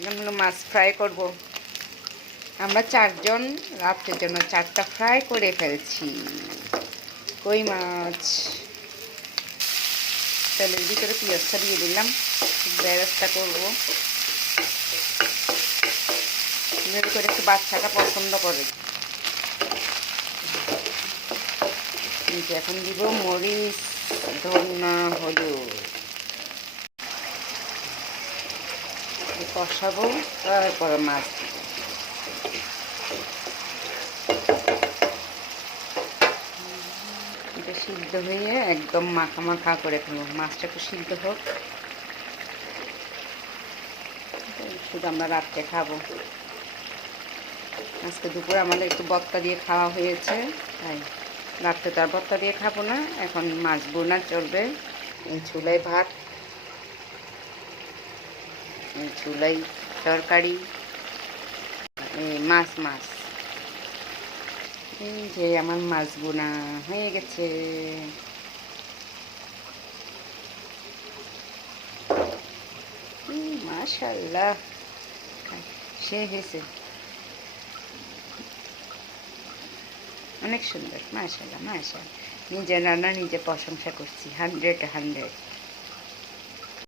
এখন হলো মাছ ফ্রাই করব। আমরা 4 জন, রাতের জন্য 4টা ফ্রাই করে ফেলছি কই মাছ। তেলের ভিতরে পেঁয়াজটা দিয়ে দিলাম, বেরেস্তা করবো। এভাবে করে একটু বাচ্চাটা পছন্দ করে। এখন দিব মরিচ, ধনিয়া, হলুদ, কষাবো, তারপরে মাছ দিব। এটা সিদ্ধ হয়ে একদম মাখা মাখা করে ফেলবো। মাছটা একটু সিদ্ধ হোক, শুধু আমরা রাত্রে খাবো। আজকে দুপুরে আমাদের একটু ভর্তা দিয়ে খাওয়া হয়েছে, তাই রাত্রে তো আর ভর্তা দিয়ে খাবো না। এখন মাছ বোনা চলবে। এই চুলায় ভাত, এই চুলাই তরকারি, মাছ মাছ। এই যে আমার মাছ বোনা হয়ে গেছে। মাশাআল্লাহ, সে হয়েছে, অনেক সুন্দর। মাশাআল্লাহ মাশাআল্লাহ, নিজের রান্না নিজে প্রশংসা করছি। 100-100।